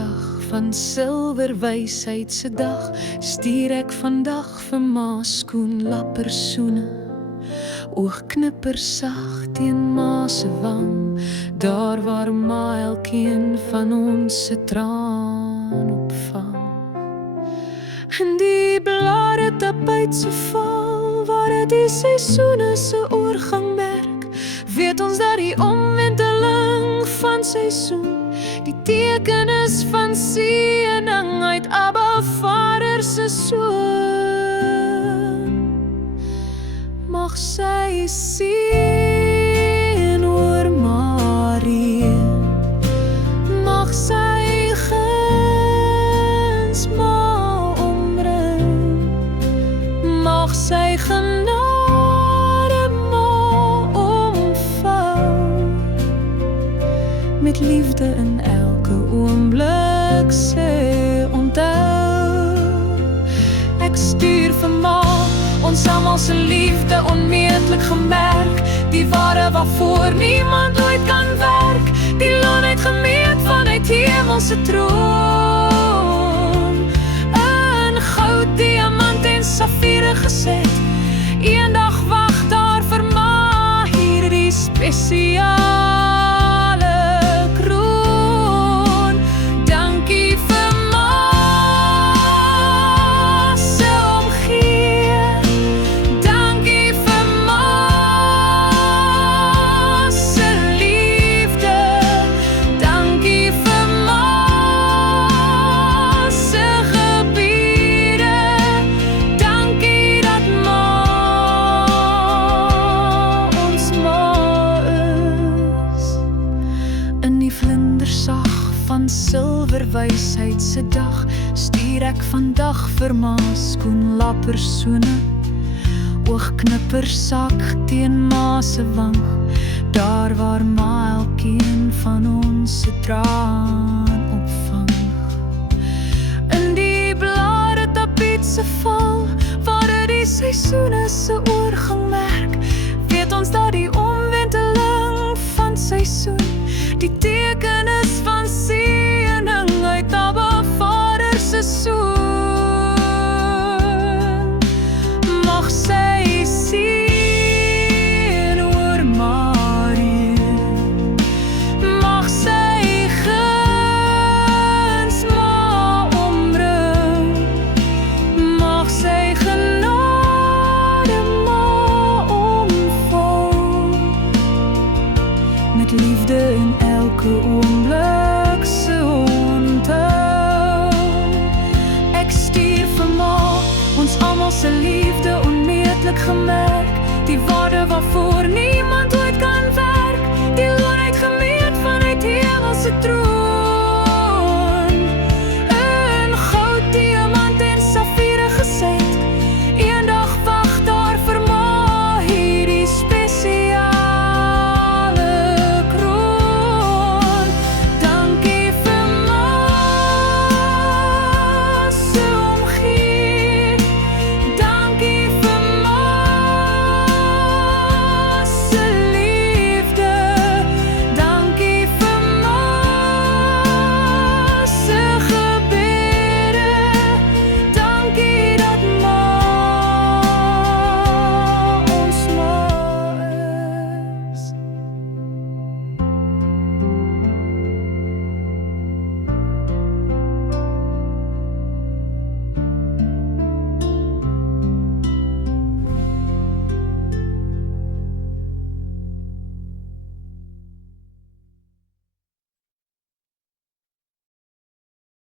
sag van silverwysheid se dag, stuur ek vandag vir ma skoenlapper soene. Oogknipper sag teen ma se wang, daar waar ma elkeen van ons se traan opvang. En die blare tapuit se val, waar het die seisoene se oorgang merk, weet ons dat die omwenteling van seisoen die teken is van seëning uit Abba Vader se soon. Mag sy seën oor Marie, mag sy guns ma omring, mag sy genade ma omvou, met liefde in elke oomblik sê onthou. Ek stuur vir ma ons almal se liefde onmeetlik gemerk, die ware waarvoor niemand ooit kan werk, die loonheid gemeet vanuit hemelse troon, in goud, diamant en safiere geset. Eendag wag daar vir ma hierdie spesiale kroon. Dankie vir ma se omgee, dankie vir ma se liefde, dankie vir ma se gebiede, dankie dat ma ons ma is. In die vlindersag van silverwysheid se dag, stuur ek vandag vir ma skoenlapper soene. Oogknipper sak teen ma se wang, daar waar ma elkeen van ons se traan